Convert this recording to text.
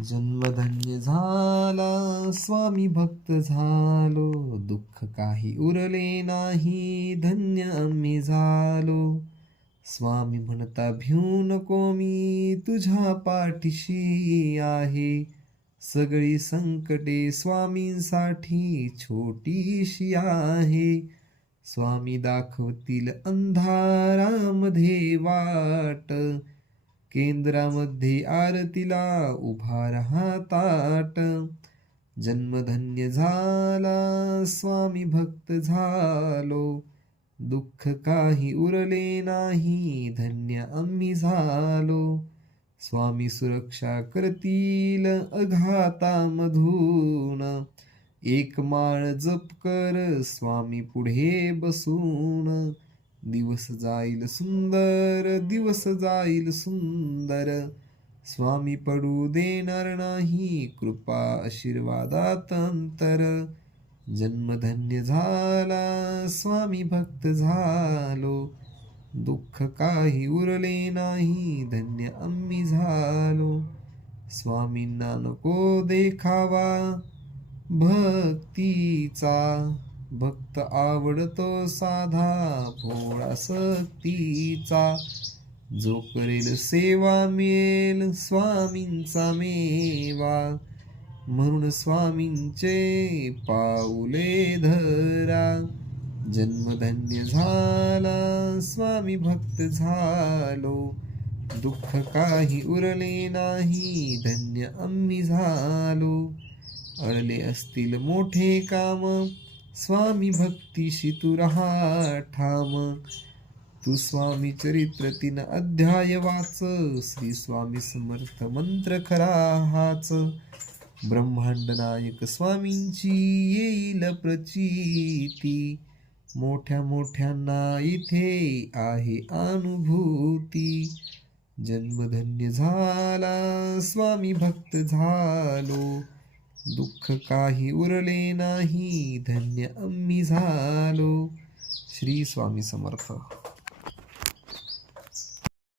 जन्मधन्य झाला स्वामी भक्त झालो, दुःख काही उरले नाही, धन्य आम्ही झालो. स्वामी म्हणता भिऊ नको मी तुझ्या पाठीशी आहे, सगळी संकटे स्वामींसाठी छोटीशी आहे. स्वामी दाखवतील अंधारामध्ये वाट, केंद्रामध्ये आरतीला उभा राहा ताट. जन्मधन्य झाला स्वामी भक्त झालो, दुःख काही उरले नाही, धन्य आम्ही झालो. स्वामी सुरक्षा करतील अघातामधून, एक माळ जप कर स्वामी पुढे बसून. दिवस जाईल सुंदर, दिवस जाईल सुंदर, स्वामी पडू देणार नाही, कृपा आशीर्वादात अंतर. जन्मधन्य झाला स्वामी भक्त झालो, दुःख काही उरले नाही, धन्य आम्ही झालो. स्वामींना नको देखावा भक्तीचा, भक्त आवडतो साधा भोळा सक्तीचा. जो करेल सेवा मिळेल स्वामींचा मेवा, म्हणून स्वामींचे पाऊले धरा. जन्मधन्य झाला स्वामी भक्त झालो, दुःख काही उरले नाही, धन्य आम्ही झालो. अडले असतील मोठे काम, स्वामी भक्तीशी तू रहा ठाम. तू स्वामी चरित्र 3 अध्याय वाच, श्री स्वामी समर्थ मंत्र खरा हाच. ब्रह्मांड नायक स्वामींची येईल प्रचिती, मोठ्या मोठ्यांना इथे आहे अनुभूती. जन्मधन्य झाला स्वामी भक्त झालो, दुःख काही उरले नाही, धन्य आम्ही झालो. श्री स्वामी समर्थ.